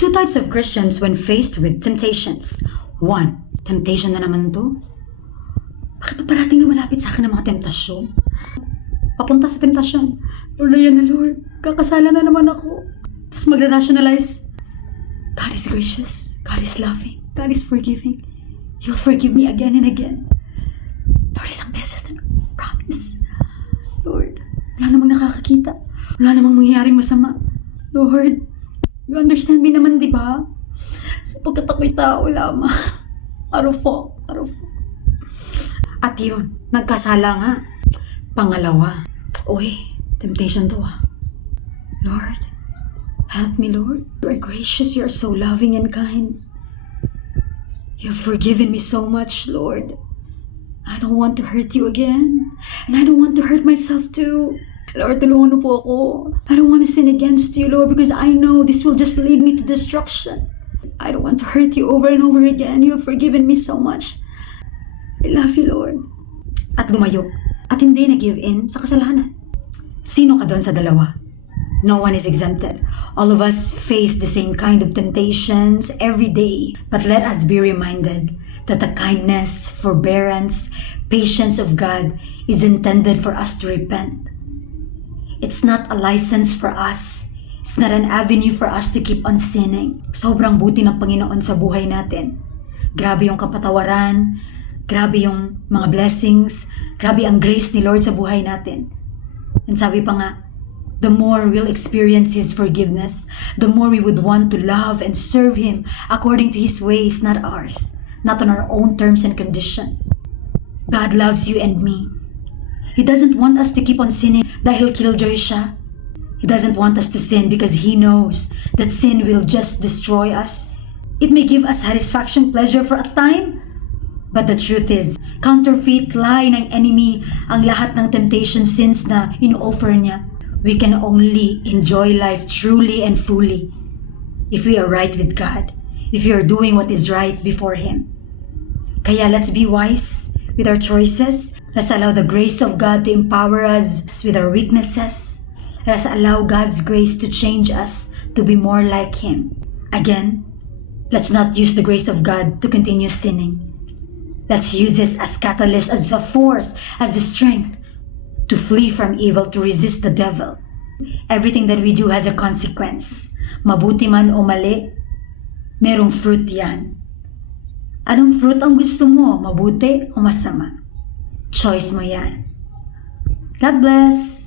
Two types of Christians when faced with temptations. One, temptation na naman to. Bakit pa parating lumalapit sa akin ng mga temptasyon? Papunta sa temptasyon. Lord, ayan na Lord. Kakasala na naman ako. Tapos magra-rationalize. God is gracious. God is loving. God is forgiving. He'll forgive me again and again. Lord, isang beses na promise. Lord, wala namang nakakakita. Wala namang mangyayaring masama. Lord, you understand me naman, di ba? Sapagkat ako'y tao lamang. Arufo. At yun, nagkasala nga. Pangalawa, uy, temptation to Lord, help me, Lord. You are gracious, you are so loving and kind. You have forgiven me so much, Lord. I don't want to hurt you again. And I don't want to hurt myself too. Lord, tulungan mo po ako. I don't want to sin against you, Lord, because I know this will just lead me to destruction. I don't want to hurt you over and over again. You have forgiven me so much. I love you, Lord. At lumayo. At hindi na-give in sa kasalanan. Sino ka doon sa dalawa? No one is exempted. All of us face the same kind of temptations every day. But let us be reminded that the kindness, forbearance, patience of God is intended for us to repent. It's not a license for us. It's not an avenue for us to keep on sinning. Sobrang buti ng Panginoon sa buhay natin. Grabe yung kapatawaran, grabe yung mga blessings, grabe ang grace ni Lord sa buhay natin. And sabi pa nga, the more we'll experience His forgiveness, the more we would want to love and serve Him according to His ways, not ours, not on our own terms and condition. God loves you and me. He doesn't want us to keep on sinning dahil killjoy siya. He doesn't want us to sin because He knows that sin will just destroy us. It may give us satisfaction, pleasure for a time, but the truth is, counterfeit lie ng enemy ang lahat ng temptation sins na ino-offer niya. We can only enjoy life truly and fully if we are right with God, if we are doing what is right before Him. Kaya let's be wise with our choices. Let's allow the grace of God to empower us with our weaknesses. Let's allow God's grace to change us to be more like Him. Again, let's not use the grace of God to continue sinning. Let's use this as catalyst, as a force, as the strength to flee from evil, to resist the devil. Everything that we do has a consequence. Mabuti man o mali, merong fruit yan. Anong fruit ang gusto mo? Mabuti o masama? Choice mo yan. God bless!